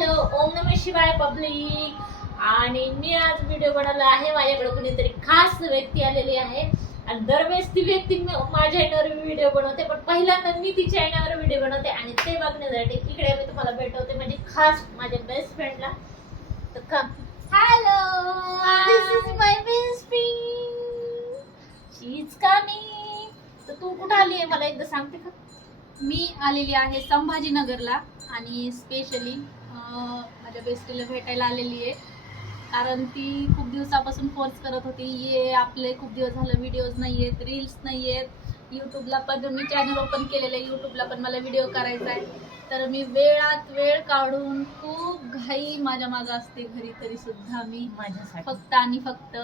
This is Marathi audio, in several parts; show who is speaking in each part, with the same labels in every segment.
Speaker 1: हॅलो ओम नम शिवाय पब्लिक. आणि मी आज व्हिडिओ बनवला आहे. माझ्याकडे कुणीतरी खास व्यक्ती आलेली आहे. आणि दरवेळेस ती व्यक्ती म- माझ्या चॅनलवर व्हिडिओ बनवते पण पहिल्यांदा मी तिच्या चॅनलवर व्हिडिओ बनवते आणि ते बघण्यासाठी इकडे मी तुम्हाला भेटवते म्हणजे खास माझ्या बेस्ट फ्रेंडला तर का hello this is my best friend she is coming तर तू कुठं आली आहे? मला एकदा सांगते का?
Speaker 2: मी आलेली आहे संभाजीनगरला आणि स्पेशली माझ्या बेस्टीला भेटायला आलेली आहे. कारण ती खूप दिवसापासून फोर्स करत होती. ये आपले खूप दिवस झालं व्हिडिओज नाही आहेत रील्स नाही आहेत यूट्यूबला पण मी चॅनल ओपन केलेलं आहे. यूट्यूबला पण मला व्हिडिओ करायचा आहे. तर मी वेळात वेळ काढून खूप घाई माझ्या मागं असते घरी. तरी सुद्धा मी
Speaker 1: माझ्यासाठी.
Speaker 2: फक्त आणि फक्त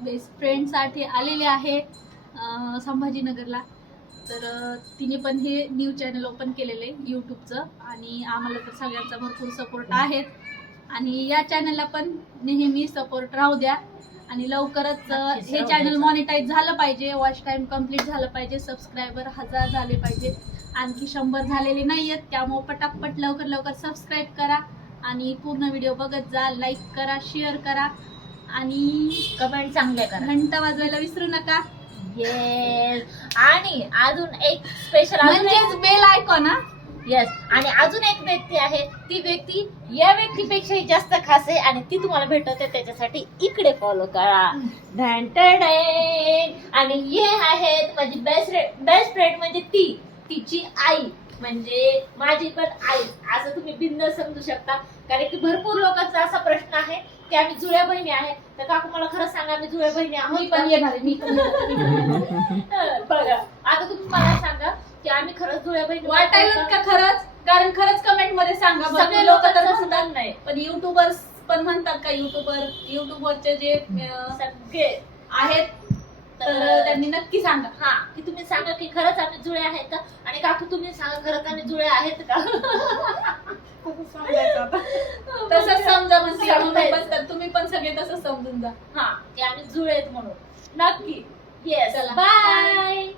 Speaker 2: बेस्ट फ्रेंडसाठी आलेले आहे संभाजीनगरला. तर तिने पण हे न्यू चॅनल ओपन केलेलं आहे यूट्यूबचं आणि आम्हाला तर सगळ्यांचा भरपूर सपोर्ट आहेत. आणि या चॅनलला पण नेहमी सपोर्ट राहू द्या. आणि लवकरच हे चॅनल. मॉनिटाईज झालं पाहिजे वॉच टाइम कंप्लीट झालं पाहिजे सबस्क्रायबर हजार झाले पाहिजे. आणखी शंभर झालेले नाही आहेत त्यामुळे पटापट लवकर लवकर सबस्क्राईब करा. आणि पूर्ण व्हिडिओ बघत जा लाईक करा शेअर करा. आणि
Speaker 1: कमेंट चांगल्या करा.
Speaker 2: घंटा वाजवायला विसरू नका.
Speaker 1: येस आणि अजून एक स्पेशल
Speaker 2: म्हणजेच बेल आयकॉन हा?
Speaker 1: येस आणि अजून एक व्यक्ती आहे. ती व्यक्ती या व्यक्तीपेक्षाही जास्त खास आहे आणि ती तुम्हाला भेटवते. त्याच्यासाठी इकडे फॉलो करा. ढॅन्टडेन. आणि हे आहेत माझी बेस्ट बेस्ट फ्रेंड म्हणजे ती. तिची आई. म्हणजे माझी पण आई असं तुम्ही भिन्न समजू शकता. कारण की भरपूर लोकांचा असा प्रश्न आहे की आम्ही जुळ्या बहिणी आहे. तर काकू मला खरं सांगा आम्ही जुळ्या बहिणी आहोत. बघा आता तुम्ही मला सांगा की आम्ही खरंच जुळ्या बहिणी
Speaker 2: वाटायला का? खरंच? कारण खरंच कमेंटमध्ये सांगा
Speaker 1: सगळे लोक
Speaker 2: तर म्हणतात
Speaker 1: म्हणत नाही
Speaker 2: पण युट्यूबर्स पण म्हणतात का युट्यूबर युट्यूबरचे जे
Speaker 1: सगळे
Speaker 2: आहेत तर त्यांनी नक्की सांगा.
Speaker 1: हा की तुम्ही सांगा की खरंच आम्ही जुळे आहेत काकू तुम्ही? सांगा खरंच आम्ही जुळे आहेत का?
Speaker 2: तसंच समजा म्हणजे तुम्ही पण सगळे तसंच समजून जा.
Speaker 1: हा की आम्ही जुळे आहेत म्हणून. नक्की. येस
Speaker 2: चला.
Speaker 1: बाय